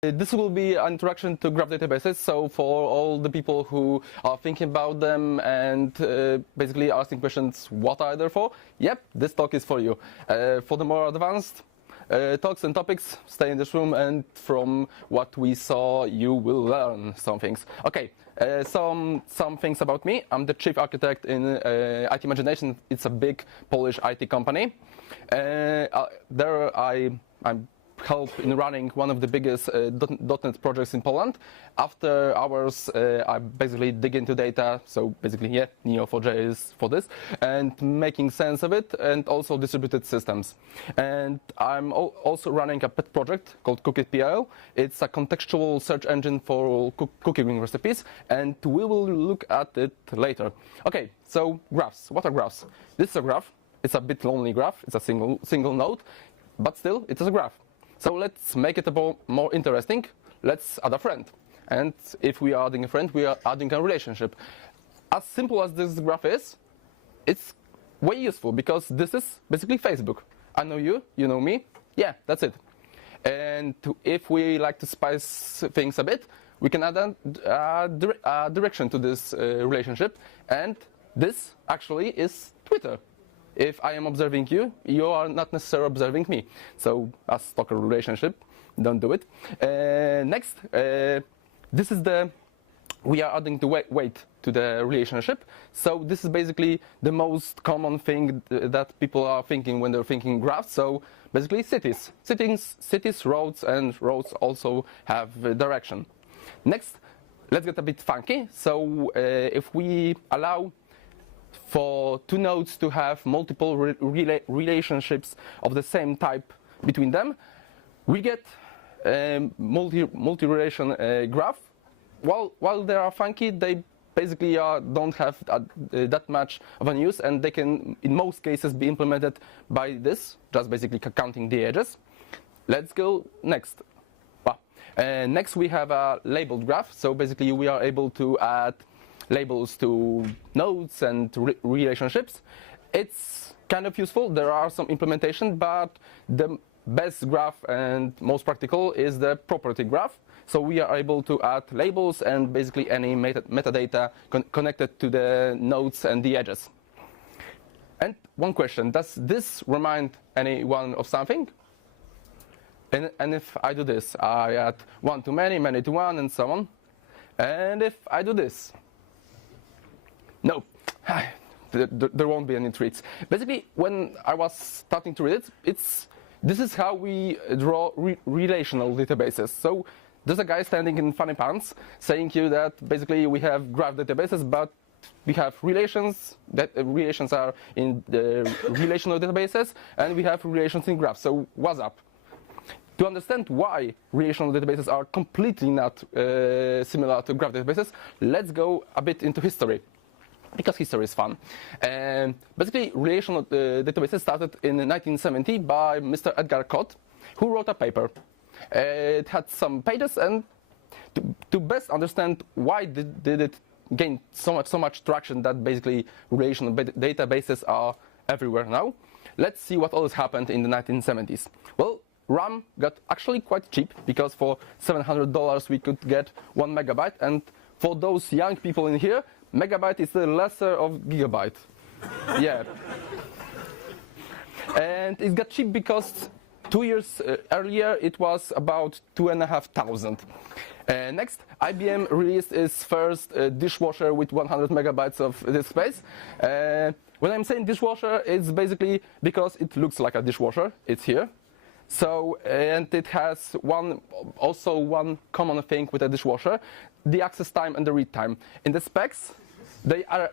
This will be an introduction to graph databases, so for all the people who are thinking about them and basically asking questions, what are they for? Yep, this talk is for you. For the more advanced talks and topics, stay in this room, and from what we saw, you will learn some things. Okay, some things about me. I'm the chief architect in IT Imagination. It's a big Polish IT company. There I'm help in running one of the biggest .NET projects in Poland. After hours, I basically dig into data, so basically, yeah, Neo4j is for this, and making sense of it, and also distributed systems. And I'm also running a pet project called Cookie.pl. It's a contextual search engine for cooking recipes, and we will look at it later. Okay, so graphs. What are graphs? This is a graph. It's a bit lonely graph. It's a single node, but still, it is a graph. So let's make it a bit more interesting. Let's add a friend. And if we are adding a friend, we are adding a relationship. As simple as this graph is, it's way useful because this is basically Facebook. I know you, you know me. Yeah, that's it. And if we like to spice things a bit, we can add a direction to this relationship. And this actually is Twitter. If I am observing you, you are not necessarily observing me. So, as stalker relationship, don't do it. Next, this is we are adding the weight to the relationship. So this is basically the most common thing that people are thinking when they're thinking graphs. So basically cities, roads, and roads also have direction. Next, let's get a bit funky. So if we allow for two nodes to have multiple relationships of the same type between them, we get a multi-relation graph. While they are funky, they basically don't have that much of a use, and they can, in most cases, be implemented by this, just basically counting the edges. Let's go next. Next, we have a labeled graph. So basically, we are able to add labels to nodes and relationships. It's kind of useful. There are some implementation, but the best graph and most practical is the property graph. So we are able to add labels and basically any metadata connected to the nodes and the edges. And one question, does this remind anyone of something? And if I do this, I add one to many, many to one, and so on. And if I do this, no, there won't be any treats. Basically, when I was starting to read it, this is how we draw relational databases. So there's a guy standing in funny pants saying to you that basically we have graph databases, but we have relations, that relations are in the relational databases, and we have relations in graphs. So what's up? To understand why relational databases are completely not similar to graph databases, let's go a bit into history, because history is fun. Basically, relational databases started in 1970 by Mr. Edgar Cott, who wrote a paper. It had some pages, and to best understand why did it gain so much traction that basically relational databases are everywhere now, let's see what else happened in the 1970s. Well, RAM got actually quite cheap, because for $700 we could get 1 megabyte, and for those young people in here, megabyte is the lesser of gigabyte. Yeah. And it got cheap because 2 years earlier it was about 2,500. Next, IBM released its first dishwasher with 100 megabytes of disk space. When I'm saying dishwasher, it's basically because it looks like a dishwasher. It's here. So, and it has also one common thing with a dishwasher, the access time and the read time. In the specs, they are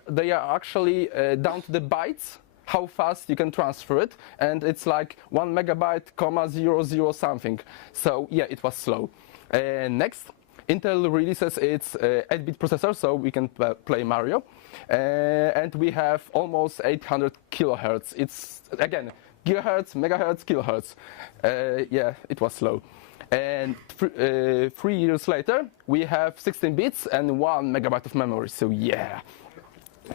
actually down to the bytes, how fast you can transfer it, and it's like 1 megabyte, 0.00 something. So yeah, it was slow. Next, Intel releases its 8-bit processor, so we can play Mario, and we have almost 800 kilohertz. It's again gigahertz, megahertz, kilohertz. Yeah, it was slow. And 3 years later, we have 16 bits and 1 megabyte of memory. So yeah,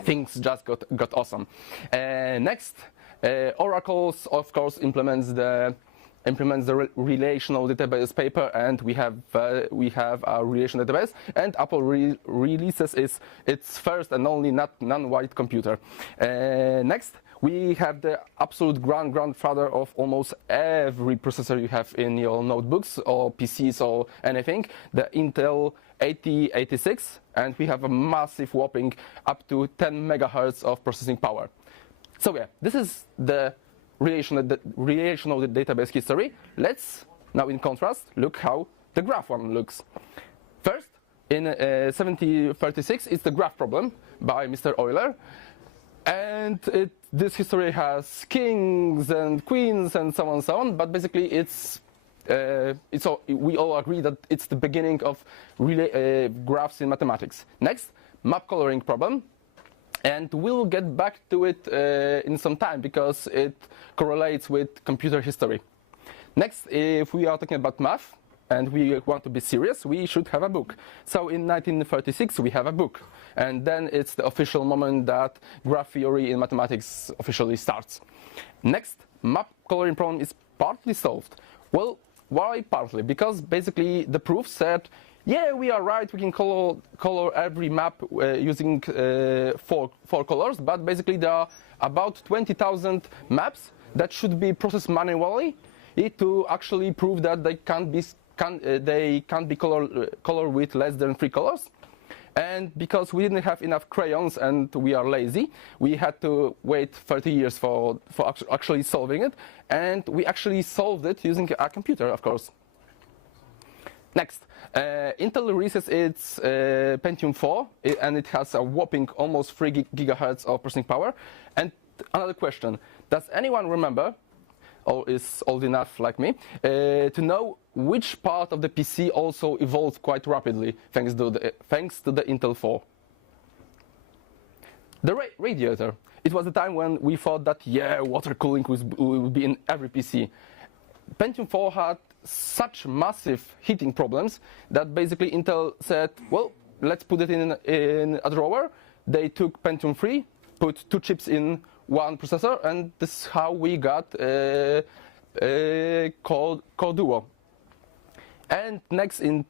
things just got awesome. Next, Oracle, of course, implements the implements the relational database paper, and we have our relational database. And Apple releases its first and only non-white computer. Next, we have the absolute grandfather of almost every processor you have in your notebooks or PCs or anything, the Intel 8086, and we have a massive whopping up to 10 megahertz of processing power. So yeah, this is the relational database history. Let's now, in contrast, look how the graph one looks. First, in 1736, it's the graph problem by Mr. Euler, and this history has kings and queens and so on, but basically we all agree that it's the beginning of graphs in mathematics. Next, map coloring problem, and we'll get back to it in some time because it correlates with computer history. Next, if we are talking about math and we want to be serious, we should have a book. So in 1936 we have a book, and then it's the official moment that graph theory in mathematics officially starts. Next, map coloring problem is partly solved. Well, why partly? Because basically the proof said, yeah, we are right, we can color every map using four colors, but basically there are about 20,000 maps that should be processed manually to actually prove that they can't be colored with less than 3 colors. And because we didn't have enough crayons and we are lazy, we had to wait 30 years for actually solving it, and we actually solved it using a computer, of course. Next, Intel releases its Pentium 4, and it has a whopping almost 3 gigahertz of processing power. And another question, does anyone remember, or is old enough like me, to know which part of the PC also evolved quite rapidly thanks to the Intel 4? The radiator. It was a time when we thought that, yeah, water cooling would be in every PC. Pentium 4 had such massive heating problems that basically Intel said, well, let's put it in a drawer. They took Pentium 3, put 2 chips in one processor, and this is how we got Core Duo. And next, in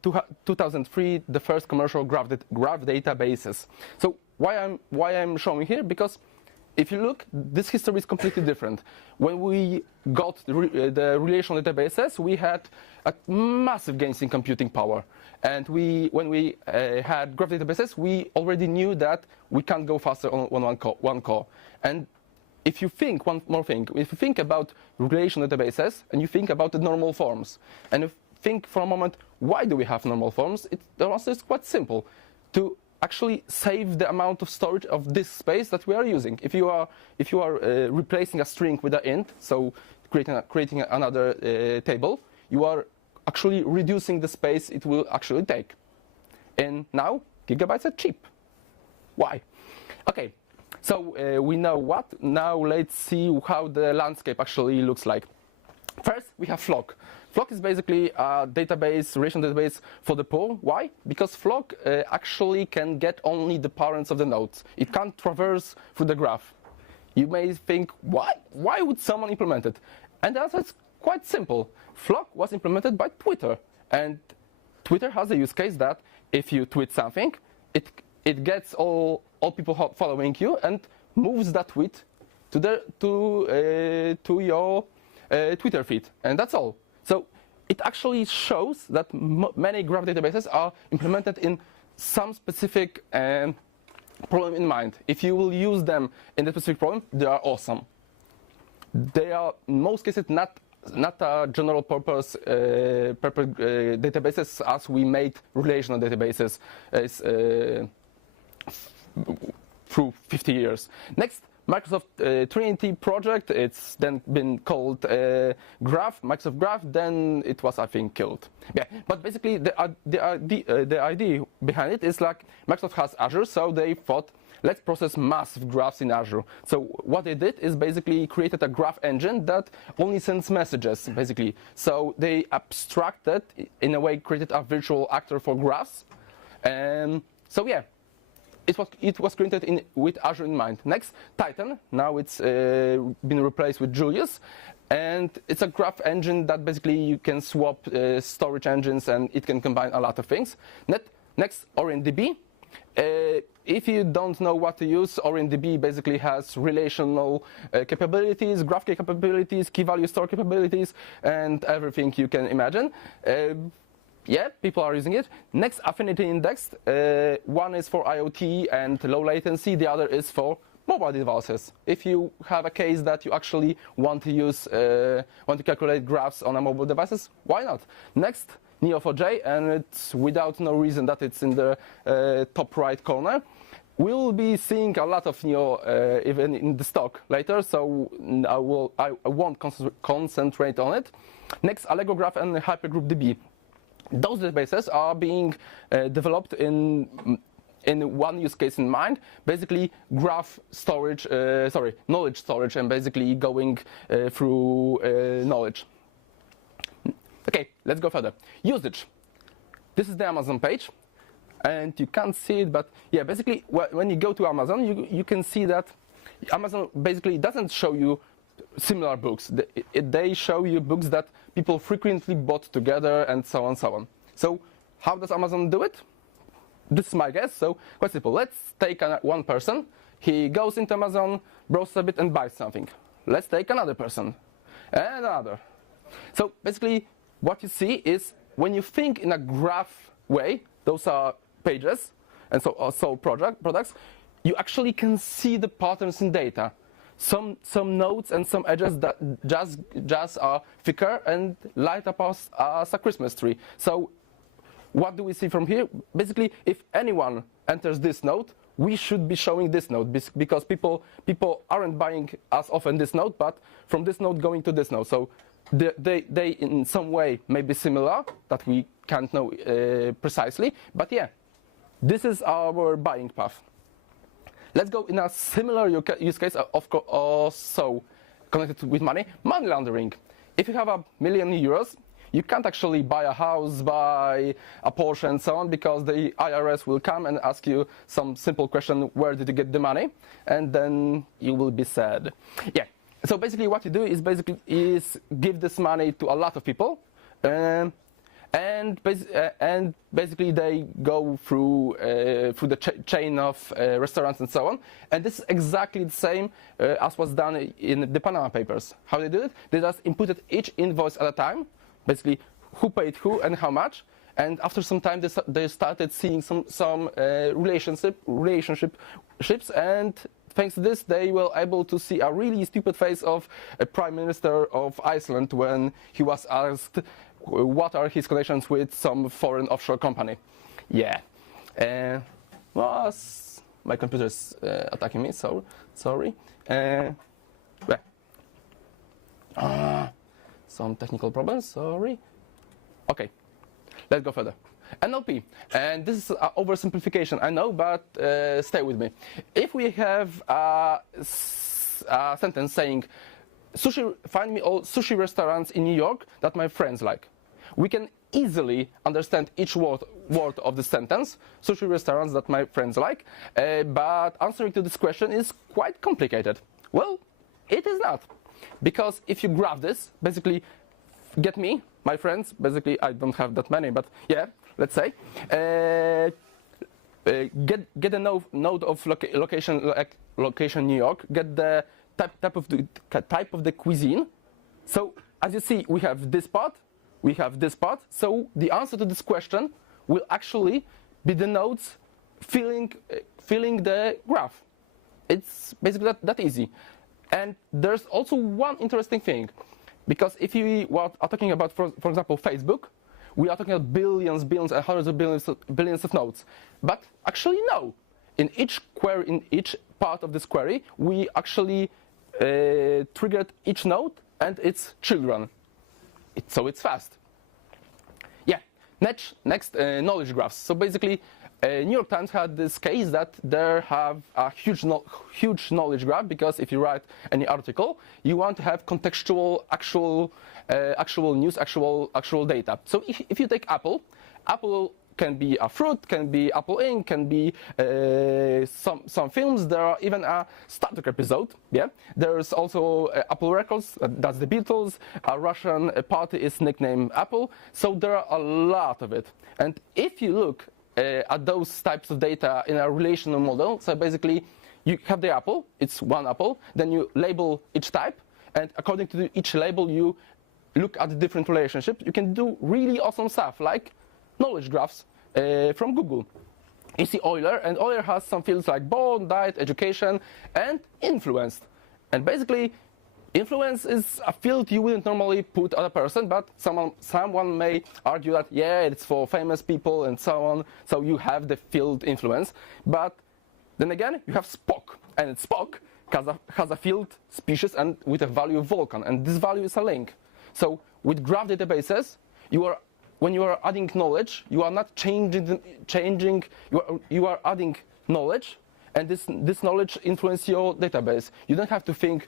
2003, the first commercial graph databases. So why I'm showing here? Because if you look, this history is completely different. When we got the relational databases, we had a massive gains in computing power. And when we had graph databases, we already knew that we can't go faster on one core. And if you think, one more thing, if you think about relational databases and you think about the normal forms, and if think for a moment, why do we have normal forms? The answer is quite simple. To actually save the amount of storage of this space that we are using. If you are replacing a string with an int, so creating another table, you are actually reducing the space it will actually take. And now gigabytes are cheap. Why? Okay, so we know what. Now let's see how the landscape actually looks like. First, we have Flock. Flock is basically a database, relational database for the poor. Why? Because Flock actually can get only the parents of the nodes. It can't traverse through the graph. You may think, why would someone implement it? And the answer is quite simple. Flock was implemented by Twitter. And Twitter has a use case that if you tweet something, it gets all people following you and moves that tweet to your Twitter feed. And that's all. So it actually shows that many graph databases are implemented in some specific problem in mind. If you will use them in the specific problem, they are awesome. They are, in most cases, not a general purpose databases as we made relational databases through 50 years. Next, Microsoft Trinity project, it's then been called Microsoft Graph, then it was, I think, killed. Yeah, but basically the idea behind it is like Microsoft has Azure, so they thought, let's process massive graphs in Azure. So what they did is basically created a graph engine that only sends messages, basically. So they abstracted, in a way, created a virtual actor for graphs. And so yeah, it was created with Azure in mind. Next, Titan. Now it's been replaced with Julius, and it's a graph engine that basically you can swap storage engines, and it can combine a lot of things. Next, OrientDB. If you don't know what to use, OrientDB basically has relational capabilities, graph capabilities, key value store capabilities, and everything you can imagine. Yeah, people are using it. Next, Affinity Index. One is for IoT and low latency. The other is for mobile devices. If you have a case that you actually want to calculate graphs on a mobile devices, why not? Next, Neo4j, and it's without no reason that it's in the top right corner. We'll be seeing a lot of Neo even in the stock later, so I won't concentrate on it. Next, Allegro Graph and HypergroupDB. Those databases are being developed in one use case in mind, basically graph storage, knowledge storage, and basically going through knowledge. Okay, let's go further. Usage. This is the Amazon page, and you can't see it, but yeah, basically when you go to Amazon, you can see that Amazon basically doesn't show you similar books. They show you books that people frequently bought together, and so on, so on. So how does Amazon do it? This is my guess. So quite simple. Let's take one person. He goes into Amazon, browses a bit, and buys something. Let's take another person, and another. So basically, what you see is when you think in a graph way, those are pages, and so also products, you actually can see the patterns in data. Some nodes and some edges that just are thicker and light up as a Christmas tree. So what do we see from here? Basically, if anyone enters this node, we should be showing this node, because people aren't buying as often this node, but from this node going to this node. So they in some way may be similar, that we can't know precisely, but yeah, this is our buying path. Let's go in a similar use case, of course, also connected with money laundering. If you have €1 million, you can't actually buy a house, buy a Porsche, and so on, because the IRS will come and ask you some simple question: where did you get the money? And then you will be sad. Yeah. So basically, what you do is give this money to a lot of people, and basically they go through the chain of restaurants and so on. And this is exactly the same as was done in the Panama Papers. How they did it? They just inputted each invoice at a time, basically who paid who and how much. And after some time, they started seeing some relationships, and thanks to this, they were able to see a really stupid face of a Prime Minister of Iceland when he was asked what are his connections with some foreign offshore company. Yeah. My computer's attacking me, so sorry. Some technical problems, sorry. Okay, let's go further. NLP, and this is an oversimplification, I know, but stay with me. If we have a sentence saying, find me all sushi restaurants in New York that my friends like, we can easily understand each word of the sentence, sushi restaurants that my friends like, but answering to this question is quite complicated. Well, it is not, because if you graph this, basically get me, my friends, basically I don't have that many, but yeah, let's say, get a node of location New York, get the type of the cuisine. So as you see, we have this part, we have this part. So the answer to this question will actually be the nodes filling the graph. It's basically that easy. And there's also one interesting thing, because if you are talking about, for example, Facebook, we are talking about billions and hundreds of billions of nodes. But actually, no. In each query, in each part of this query, we actually triggered each node and its children. So it's fast. Yeah. Next, knowledge graphs. So basically, New York Times had this case that they have a huge knowledge graph, because if you write any article, you want to have contextual, actual news, actual data. So if you take Apple can be a fruit, can be Apple Inc., can be some films. There are even a Star Trek episode. Yeah, there's also Apple Records. That's the Beatles. A Russian party is nicknamed Apple. So there are a lot of it. And if you look at those types of data in a relational model, so basically you have the apple. It's one apple. Then you label each type, and according to each label, you look at the different relationships. You can do really awesome stuff like knowledge graphs from Google. You see Euler, and Euler has some fields like born, died, education, and influenced. And basically, influence is a field you wouldn't normally put on a person, but someone may argue that, yeah, it's for famous people and so on, so you have the field influence. But then again, you have Spock, and Spock has a field species and with a value of Vulcan, and this value is a link. So with graph databases, when you are adding knowledge, you are not changing. You are adding knowledge, and this knowledge influences your database. You don't have to think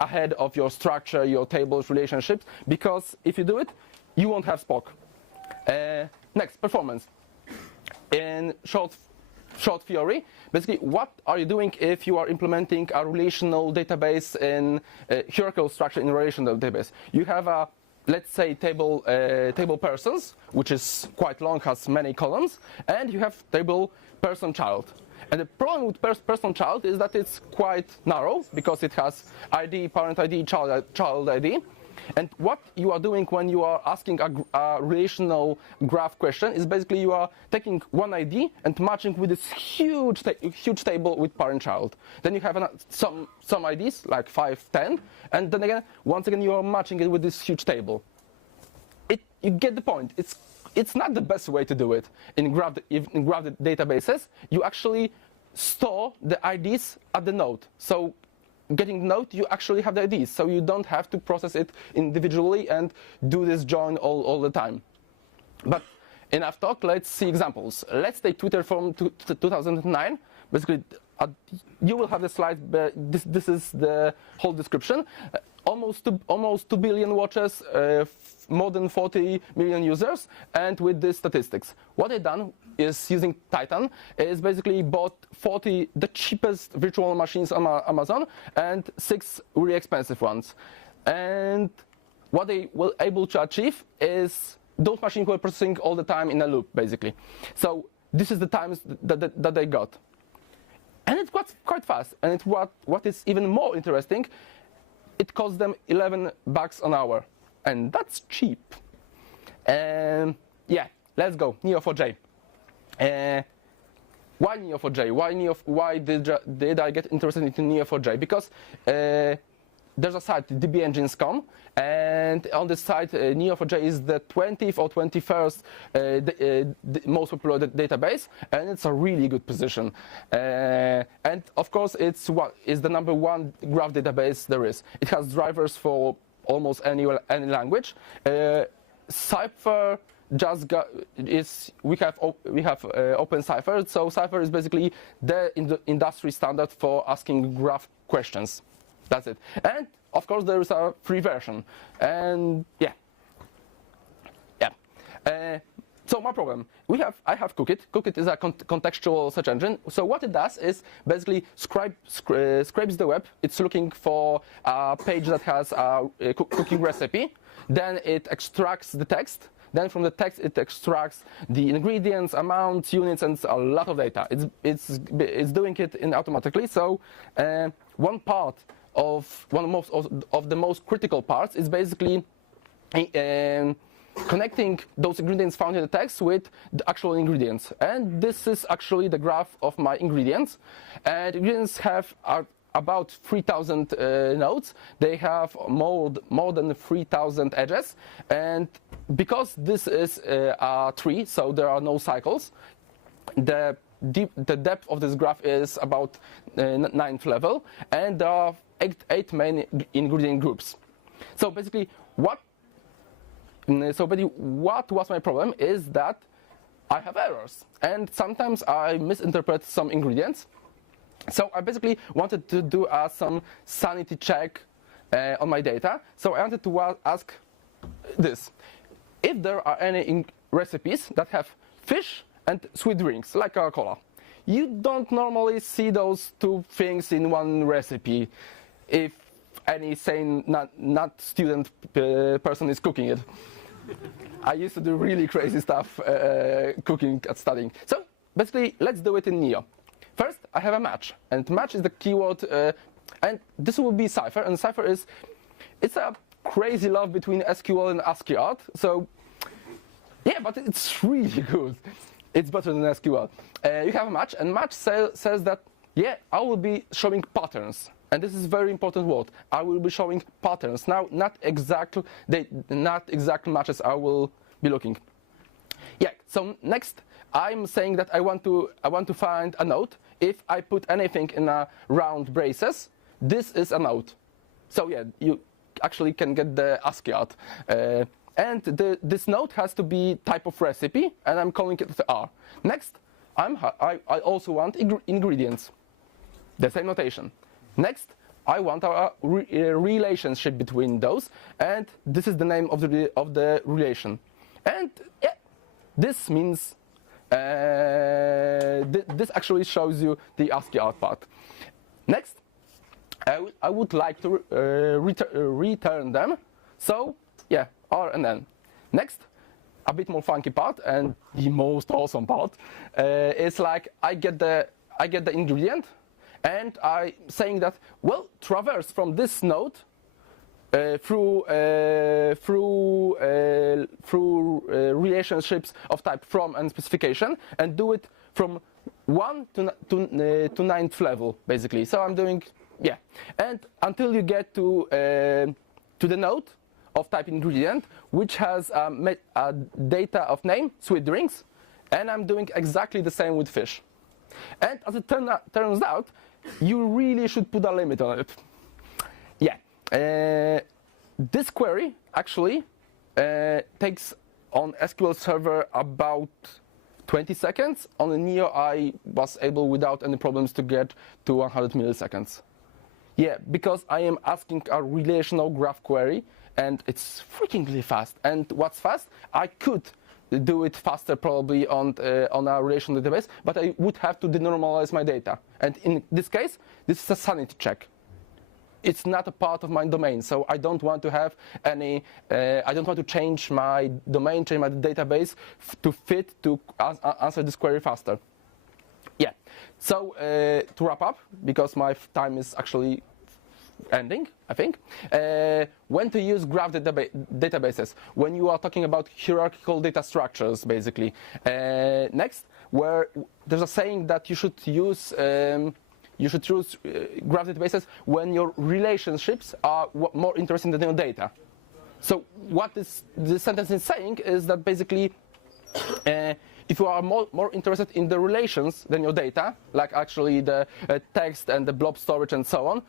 ahead of your structure, your tables, relationships, because if you do it, you won't have Spock. Next, performance. In short theory, basically, what are you doing if you are implementing a relational database in a hierarchical structure in a relational database? You have a, let's say, table persons, which is quite long, has many columns, and you have table person-child. And the problem with person-child is that it's quite narrow because it has ID, parent ID, child ID. And what you are doing when you are asking a relational graph question is basically you are taking one ID and matching with this huge table with parent-child. Then you have some IDs, like 5, 10, and then again, once again, you are matching it with this huge table. You get the point. It's not the best way to do it. In graph databases, you actually store the IDs at the node. So getting the node, you actually have the IDs, so you don't have to process it individually and do this join all the time. But enough talk, let's see examples. Let's take Twitter from 2009. Basically, you will have the slide, but this is the whole description. Almost 2 billion watches, more than 40 million users, and with these statistics. What they've done is using Titan, is basically bought 40 the cheapest virtual machines on Amazon and 6 really expensive ones. And what they were able to achieve is those machines were processing all the time in a loop, basically. So this is the times that they got. And it got quite fast. And what is even more interesting, it cost them $11 an hour, and that's cheap. And yeah, let's go. Neo4j. Why Neo4j? Why did I get interested into Neo4j? Because there's a site, dbengines.com, and on this site, Neo4j is the 20th or 21st the most popular database, and it's a really good position. And of course, it's the #1 graph database there is. It has drivers for almost any language. Cypher we have OpenCypher. So Cypher is basically the industry standard for asking graph questions. That's it. And of course there is a free version. And yeah. So my problem, I have Cookit. Cookit is a contextual search engine. So what it does is basically scrapes the web. It's looking for a page that has a cooking recipe. Then it extracts the text. Then from the text it extracts the ingredients, amounts, units, and a lot of data. It's doing it automatically. So one of the most critical parts is basically connecting those ingredients found in the text with the actual ingredients. And this is actually the graph of my ingredients. And ingredients have about 3,000 nodes. They have more than 3,000 edges. And because this is a tree, so there are no cycles, the depth of this graph is about 9th level, and there are 8 main ingredient groups. So basically, what was my problem is that I have errors, and sometimes I misinterpret some ingredients. So I basically wanted to do some sanity check on my data. So I wanted to ask this: if there are any recipes that have fish and sweet drinks, like Coca-Cola. You don't normally see those two things in one recipe if any sane, not student person is cooking it. I used to do really crazy stuff cooking and studying. So basically, let's do it in Neo. First, I have a match, and match is the keyword, and this will be Cypher, and Cypher it's a crazy love between SQL and ASCII art. So yeah, but it's really good. It's better than SQL. You have a match, and match says that, yeah, I will be showing patterns. And this is a very important word. I will be showing patterns. Now, not exact matches I will be looking. Yeah, so next, I'm saying that I want to find a node. If I put anything in a round braces, this is a node. So yeah, you actually can get the ASCII art. And this node has to be type of recipe, and I'm calling it R. Next, I also want ingredients. The same notation. Next, I want a relationship between those, and this is the name of the relation. And yeah, this means this actually shows you the ASCII art part. Next, I would like to return them. So yeah, R and N. Next, a bit more funky part, and the most awesome part is like I get the ingredient, and I'm saying that, well, traverse from this node through relationships of type from and specification, and do it from 1 to 9th level, basically. So I'm doing, yeah, and until you get to the node of type ingredient, which has a data of name, sweet drinks, and I'm doing exactly the same with fish. And as it turns out, you really should put a limit on it. Yeah, this query actually takes on SQL Server about 20 seconds. On the Neo, I was able without any problems to get to 100 milliseconds. Yeah, because I am asking a relational graph query, and it's freakingly fast. And what's fast? I could do it faster probably on a relational database, but I would have to denormalize my data. And in this case, this is a sanity check. It's not a part of my domain, so I don't want to have any. I don't want to change my domain, change my database to fit to answer this query faster. Yeah. So to wrap up, because my time is actually ending, I think. When to use graph databases? When you are talking about hierarchical data structures, basically. Next, where there's a saying that you should use graph databases when your relationships are more interesting than your data. So what this sentence is saying is that basically, if you are more interested in the relations than your data, like actually the text and the blob storage and so on,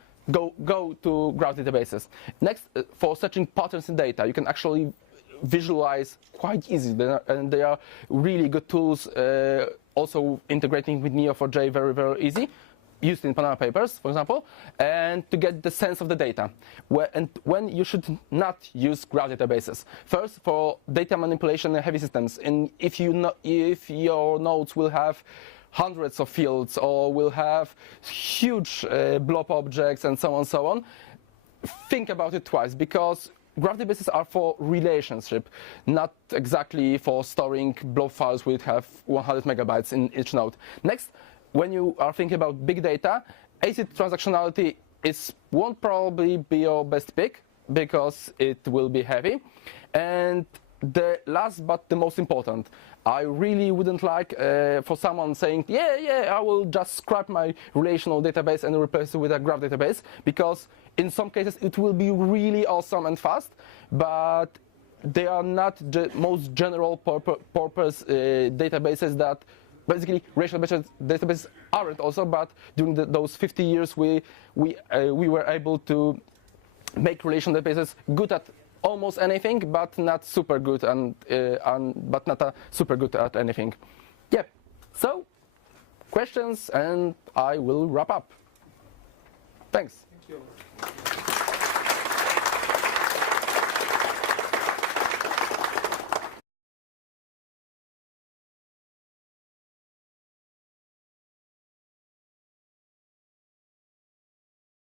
go to graph databases. Next, for searching patterns in data, you can actually visualize quite easy, and they are really good tools. Also integrating with Neo4j, very, very easy, used in Panama Papers, for example, and to get the sense of the data. When you should not use graph databases. First, for data manipulation in heavy systems, and if your nodes will have hundreds of fields or will have huge blob objects and so on, think about it twice, because graph databases are for relationship, not exactly for storing blob files which have 100 megabytes in each node. Next, when you are thinking about big data, ACID transactionality won't probably be your best pick because it will be heavy. And the last but the most important, I really wouldn't like for someone saying, yeah, I will just scrap my relational database and replace it with a graph database, because in some cases it will be really awesome and fast, but they are not the most general purpose databases that basically relational databases aren't also, but during those 50 years we were able to make relational databases good at almost anything, but not super good, but not super good at anything. Yeah. So, questions, and I will wrap up. Thanks.